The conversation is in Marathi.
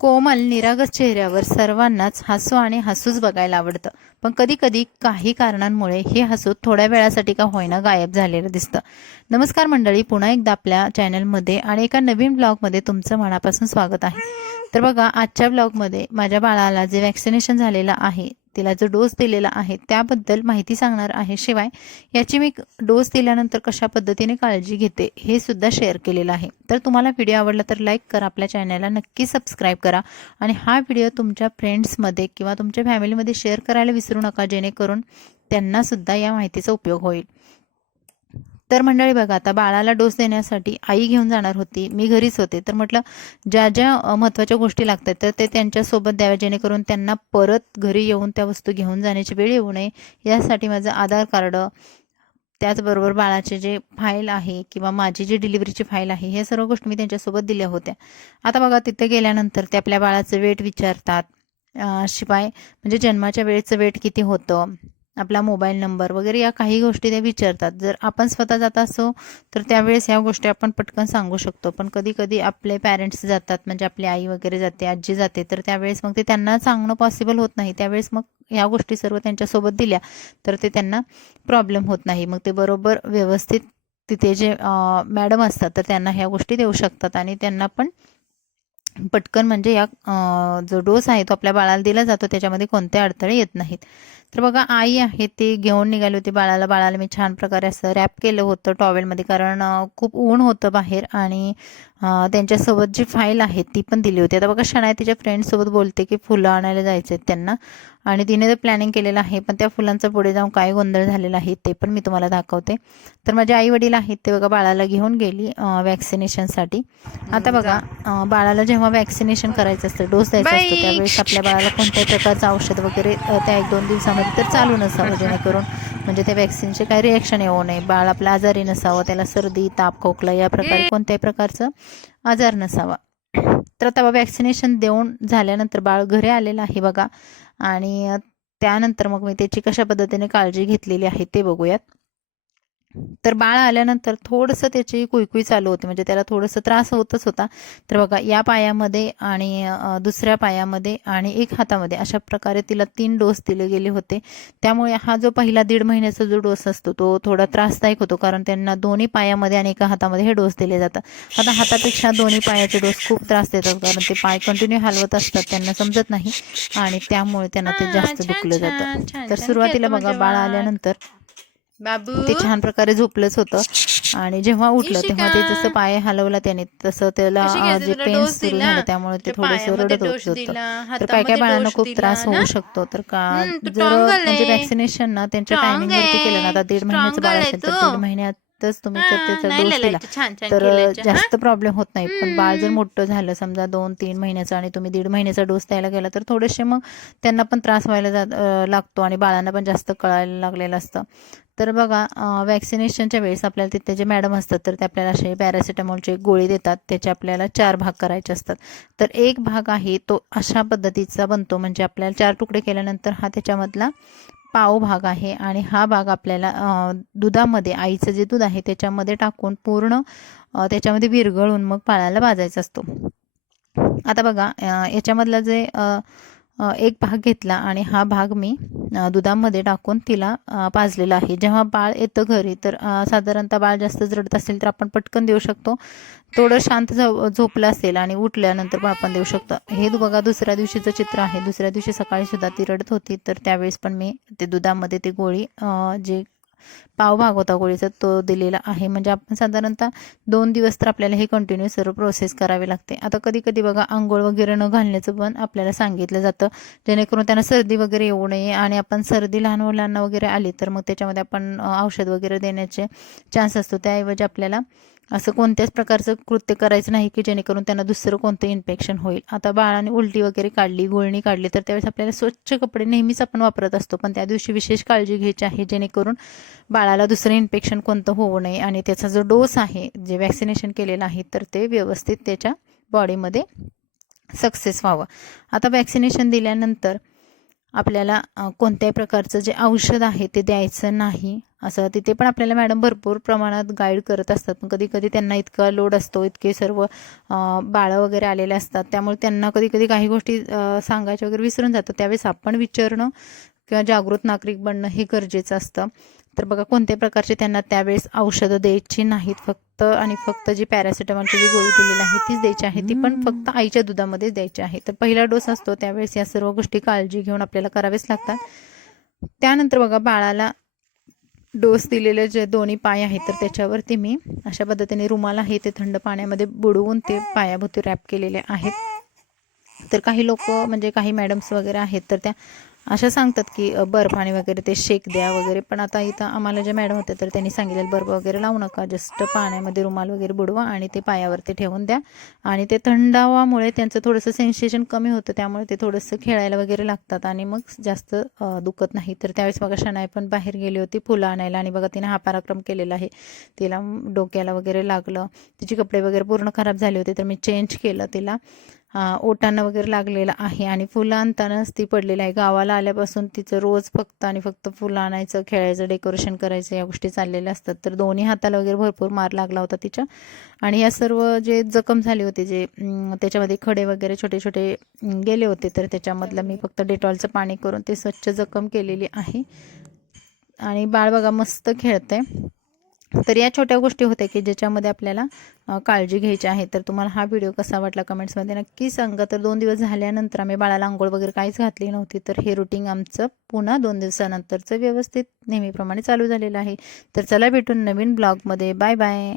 कोमल निरागस चेहऱ्यावर सर्वांनाच हसू आणि हसूच बघायला आवडतं. पण कधी कधी काही कारणांमुळे हे हसू थोड्या वेळासाठी का होईना गायब झालेलं दिसतं. नमस्कार मंडळी, पुन्हा एकदा आपल्या चॅनलमध्ये आणि एका नवीन ब्लॉगमध्ये तुमचं मनापासून स्वागत आहे. तर बघा, आजच्या ब्लॉगमध्ये माझ्या बाळाला जे वॅक्सिनेशन झालेलं आहे, तिला जो डोस दिलेला आहे त्याबद्दल माहिती सांगणार आहे. शिवाय याची मी डोस दिल्यानंतर कशा पद्धतीने काळजी घेते हे सुद्धा शेअर केलेलं आहे. तर तुम्हाला व्हिडिओ आवडला तर लाईक करा, आपल्या चॅनलला नक्की सबस्क्राईब करा आणि हा व्हिडिओ तुमच्या फ्रेंड्समध्ये किंवा तुमच्या फॅमिलीमध्ये शेअर करायला विसरू नका, जेणेकरून त्यांना सुद्धा या माहितीचा उपयोग होईल. तर मंडळी बघा, आता बाळाला डोस देण्यासाठी आई घेऊन जाणार होती, मी घरीच होते. तर म्हटलं ज्या ज्या महत्त्वाच्या गोष्टी लागतात तर ते त्यांच्यासोबत द्याव्या, जेणेकरून त्यांना परत घरी येऊन त्या वस्तू घेऊन जाण्याची वेळ येऊ नये. यासाठी माझं आधार कार्ड, त्याचबरोबर बाळाचे जे फाईल आहे किंवा माझी जी डिलिव्हरीची फाईल आहे, ह्या सर्व गोष्टी मी त्यांच्यासोबत दिल्या होत्या. आता बघा, तिथे गेल्यानंतर ते आपल्या बाळाचं वेट विचारतात. शिवाय म्हणजे जन्माच्या वेळेचं वेट किती होतं, आपला मोबाईल नंबर वगैरे या काही गोष्टी ते विचारतात. जर आपण स्वतः जात असो तर त्यावेळेस ह्या गोष्टी आपण पटकन सांगू शकतो. पण कधी कधी आपले पॅरेंट्स जातात, म्हणजे आपली आई वगैरे जाते, आजी जाते, तर त्यावेळेस मग ते त्यांना सांगणं पॉसिबल होत नाही. त्यावेळेस मग ह्या गोष्टी सर्व त्यांच्यासोबत दिल्या तर ते त्यांना प्रॉब्लेम होत नाही. मग ते बरोबर व्यवस्थित तिथे जे मॅडम असतात तर त्यांना ह्या गोष्टी देऊ शकतात आणि त्यांना पण पटकन म्हणजे या जो डोस आहे तो आपल्या बाळाला दिला जातो, त्याच्यामध्ये कोणते अडथळे येत नाहीत. तर बघा, आई आहे ती घेऊन निघाली होती बाळाला. बाळाला मी छान प्रकारे असं रॅप केलं होतं टॉवेलमध्ये, कारण खूप ऊन होतं बाहेर. आणि त्यांच्यासोबत जी फाईल आहे ती पण दिली होती. आता बघा, शनाया तिच्या फ्रेंडसोबत बोलते की फुलं आणायला जायचं आहेत त्यांना, आणि तिने तर प्लॅनिंग केलेलं आहे. पण त्या फुलांचा पुढे जाऊन काय गोंधळ झालेला आहे ते पण मी तुम्हाला दाखवते. तर माझे आई वडील आहेत ते बघा बाळाला घेऊन गेली वॅक्सिनेशनसाठी. आता बघा, बाळाला जेव्हा वॅक्सिनेशन करायचं असतं, डोस द्यायचा असतो, बाई त्यावेळेस आपल्या बाळाला कोणत्याही प्रकारचं औषध वगैरे त्या 1-2 दिवसामध्ये तर चालू नसावं, जेणेकरून म्हणजे त्या वॅक्सिनचे काही रिॲक्शन येऊ नये, बाळ आपलं आजारी नसावं, त्याला सर्दी, ताप, खोकला या प्रकारे कोणत्याही प्रकारचं आजार नसावा. तर आता वॅक्सिनेशन देऊन झाल्यानंतर बाळ घरी आलेलं आहे बघा. आणि त्यानंतर मग मी त्याची कशा पद्धतीने काळजी घेतलेली आहे ते बघूयात. तर बाळ आल्यानंतर थोडंसं त्याची कुईकुई चालू होती, म्हणजे त्याला थोडंसं त्रास होतच होता. तर बघा, या पायामध्ये आणि दुसऱ्या पायामध्ये आणि एक हातामध्ये अशा प्रकारे तिला 3 डोस दिले गेले होते. त्यामुळे हा जो पहिला 1.5 महिन्याचा जो डोस असतो तो थोडा त्रासदायक होतो, कारण त्यांना दोन्ही पायामध्ये आणि एका हातामध्ये हे डोस दिले जातात. आता हातापेक्षा दोन्ही पायाचे डोस खूप त्रास देतात, कारण ते पाय कंटिन्यू हलवत असतात, त्यांना समजत नाही आणि त्यामुळे त्यांना ते हा, जास्त छान दुखलं जातं. छान छान तर छान सुरुवातीला खेळतो बघा, माझे बाळ वाघ. आल्यानंतर बाबू ते छान प्रकारे झोपलंच होतं. आणि जेव्हा उठलं तेव्हा इशिका ते जसं पाय हलवला त्याने, तसं त्याला कशी खेळते? जे तुला पेन्स डोस सुरू दिला, झाले, त्यामुळे ते तुझ्या थोडंसं पायामध्ये रडत होत डोस होतं. दिला, तर काय काय हातामध्ये बाळांना डोस खूप दिला त्रास होऊ ना. शकतो. तर का तू जर टॉंगल म्हणजे आहे. वॅक्सिनेशन ना त्यांच्या स्ट्रॉंग टायमिंगवरती केलं ना, आहे. आता 1.5 महिन्याचं बाळ स्ट्रॉंगल आहे असेल तर तू. 1.5 महिन्यातच तुम्ही जर हा, त्याचा नाही डोस दिला ललायचं, छान छान तर खेळायचं हा. जास्त प्रॉब्लेम होत नाही. पण बाळ जर हम्म. मोठं झालं, समजा 2-3 महिन्याचं, आणि तुम्ही 1.5 महिन्याचा डोस द्यायला गेला तर थोडेसे मग त्यांना पण त्रास व्हायला लागतो आणि बाळांना पण जास्त कळायला लागलेलं असतं. तर बघा, वॅक्सिनेशनच्या वेळेस आपल्याला तिथे जे मॅडम असतात तर ते आपल्याला असे पॅरासिटामॉलचे गोळी देतात. त्याचे आपल्याला 4 भाग करायचे असतात. तर एक भाग आहे तो अशा पद्धतीचा बनतो, म्हणजे आपल्याला 4 तुकडे केल्यानंतर हा त्याच्यामधला पाव भाग आहे. आणि हा भाग आपल्याला दुधामध्ये, आईचं जे दूध आहे त्याच्यामध्ये टाकून पूर्ण त्याच्यामध्ये विरघळून मग बाळाला पाजायचा असतो. आता बघा, याच्यामधला जे एक भाग घेतला आणि हा भाग मी दुधामध्ये टाकून तिला पाजलेला आहे. जेव्हा बाळ येतं घरी तर साधारणतः बाळ जास्त रडत असेल तर आपण पटकन देऊ शकतो. थोडं शांत झोपलं असेल आणि उठल्यानंतर पण आपण देऊ शकतो. हे बघा, दुसऱ्या दिवशीचं चित्र आहे. दुसऱ्या दिवशी सकाळी सुद्धा ती रडत होती, तर त्यावेळेस पण मी ते दुधामध्ये ती गोळी, जे पावभाग होता गोळीचा, तो दिलेला आहे. म्हणजे आपण साधारणतः 2 दिवस तर आपल्याला हे कंटिन्यू सर्व प्रोसेस करावी लागते. आता कधी कधी बघा, आंघोळ वगैरे न घालण्याचं पण आपल्याला सांगितलं जातं, जेणेकरून त्यांना सर्दी वगैरे येऊ नये. आणि आपण सर्दी लहान मुलांना वगैरे आली तर मग त्याच्यामध्ये आपण औषध वगैरे देण्याचे चान्स असतो. त्याऐवजी आपल्याला असं कोणत्याच प्रकारचं कृत्य करायचं नाही की जेणेकरून त्यांना दुसरं कोणतं इन्फेक्शन होईल. आता बाळाने उलटी वगैरे काढली, गुळणी काढली, तर त्यावेळेस आपल्याला स्वच्छ कपडे नेहमीच आपण वापरत असतो, पण त्या दिवशी विशेष काळजी घ्यायची आहे, जेणेकरून बाळाला दुसरं इन्फेक्शन कोणतं होऊ नये आणि त्याचा जो डोस आहे, जे वॅक्सिनेशन केलेलं आहे, तर ते व्यवस्थित त्याच्या बॉडीमध्ये सक्सेस व्हावं. आता वॅक्सिनेशन दिल्यानंतर आपल्याला कोणत्याही प्रकारचं जे औषध आहे ते द्यायचं नाही असं तिथे पण आपल्याला मॅडम भरपूर प्रमाणात गाईड करत असतात. पण कधी कधी त्यांना इतका लोड असतो, इतके सर्व बाळं वगैरे आलेले असतात, त्यामुळे त्यांना कधी कधी काही गोष्टी सांगायच्या वगैरे विसरून जातात. त्यावेळेस आपण विचारणं किंवा जागृत नागरिक बनणं हे गरजेचं असतं. तर बघा कोणत्या प्रकारचे त्यांना त्यावेळेस औषधं द्यायची नाहीत, फक्त आणि फक्त जी पॅरासिटामॉलची जी गोळी दिलेली आहे तीच द्यायची आहे, ती पण फक्त आईच्या दुधामध्येच द्यायची आहे. तर पहिला डोस असतो त्यावेळेस या सर्व गोष्टी काळजी घेऊन आपल्याला करावेच लागतात. त्यानंतर बघा बाळाला डोस दिलेले जे दोन्ही पाय आहेत तर त्याच्यावरती मी अशा पद्धतीने रुमाल आहे ते थंड पाण्यामध्ये बुडवून ते पायाभोवती रॅप केलेले आहेत. तर काही लोक म्हणजे काही मॅडम्स वगैरे आहेत तर त्या अशा सांगतात की बर्फाने वगैरे ते शेक द्या वगैरे, पण आता इथं आम्हाला जे मॅडम होते तर त्यांनी सांगितलेलं बर्फ वगैरे लावू नका, जस्ट पाण्यामध्ये रुमाल वगैरे बुडवा आणि ते पायावरती ठेवून द्या. आणि ते थंडावामुळे त्यांचं थोडंसं सेन्सेशन कमी होतं, त्यामुळे ते थोडंसं खेळायला वगैरे लागतात आणि मग जास्त दुखत नाही. तर त्यावेळेस बघा शनाई पण बाहेर गेली होती फुलं आणायला आणि बघा तिने हा पराक्रम केलेला आहे. तिला डोक्याला वगैरे लागलं, तिचे कपडे वगैरे पूर्ण खराब झाले होते तर मी चेंज केलं तिला. ओटांना वगैरे लागलेलं आहे आणि फुलं आणतानाच ती पडलेली आहे. गावाला आल्यापासून तिचं रोज फक्त आणि फक्त फुलं आणायचं, खेळायचं, डेकोरेशन करायचं या गोष्टी चाललेल्या असतात. तर दोन्ही हाताला वगैरे भरपूर मार लागला होता तिच्या. आणि या सर्व जे जखम झाले होते जे त्याच्यामध्ये खडे वगैरे छोटे छोटे गेले होते तर त्याच्यामधलं मी फक्त डेटॉलचं पाणी करून ते स्वच्छ जखम केलेली आहे. आणि बाळ बघा मस्त खेळतंय. तर या छोट्या गोष्टी होत्या की ज्याच्यामध्ये आपल्याला काळजी घ्यायची आहे. तर तुम्हाला हा व्हिडिओ कसा वाटला कमेंट्समध्ये नक्की सांगा. तर 2 दिवस झाल्यानंतर आम्ही बाळाला अंघोळ वगैरे काहीच घातली नव्हती, तर हे रुटीन आमचं पुन्हा 2 दिवसानंतरचं व्यवस्थित नेहमीप्रमाणे चालू झालेलं आहे. तर चला भेटून नवीन ब्लॉगमध्ये. Bye bye.